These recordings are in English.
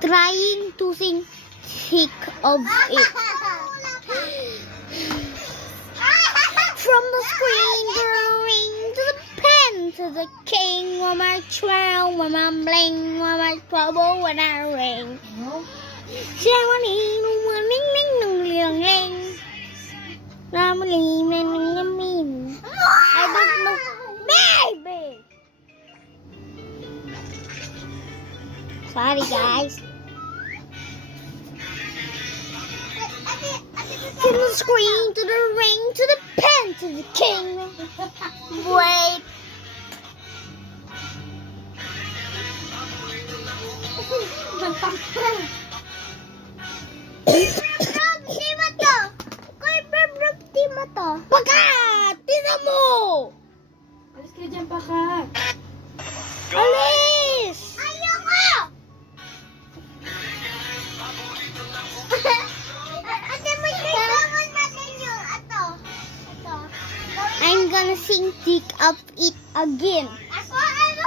trying to sing sick of it. From the screen to the ring to the pen to the king, when my trial, when my bling, when my trouble, when I ring. Ning nung liang ring. I don't know. Maybe. Sorry, guys. From the screen to the ring to the pen to the king. Wait. Pakat! Tingnan mo! Alis ka dyan, Pakat. Alis! Ayoko! Ate, magkailangan natin yung ito. I'm gonna sing Tick Up It again. Ako, ano?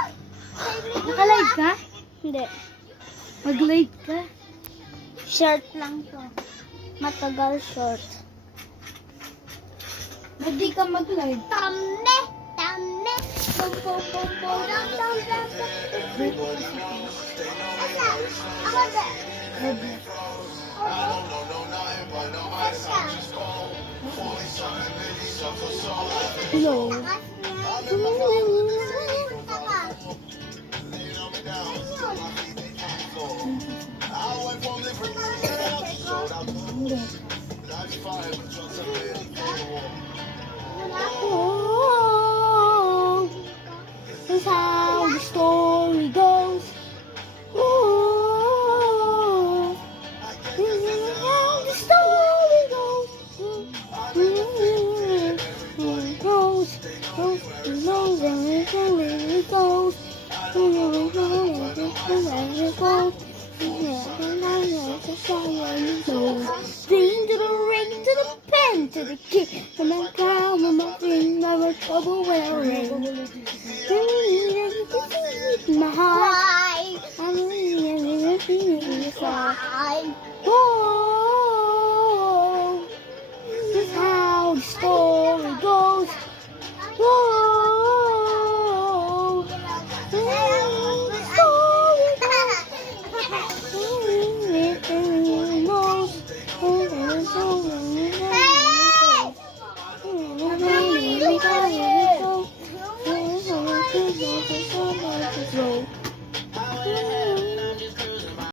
Nakalive ka? Hindi. Mag-live ka. Short lang to. Matagal short. Ba't di ka mag-live? Tame! Tame! Pum pum pum pum dum dum dum dum. Asa? Ako ba? Asa? Hello. Oh, that's how the story goes. Oh, this is how the story goes. It goes, goes, and goes, and it goes, and it goes. Sing to the ring, to the pen, to the king, when I crown, when my ring, my trouble when I ring. My heart, Why? I'm leaving it in the fire. Why? Oh.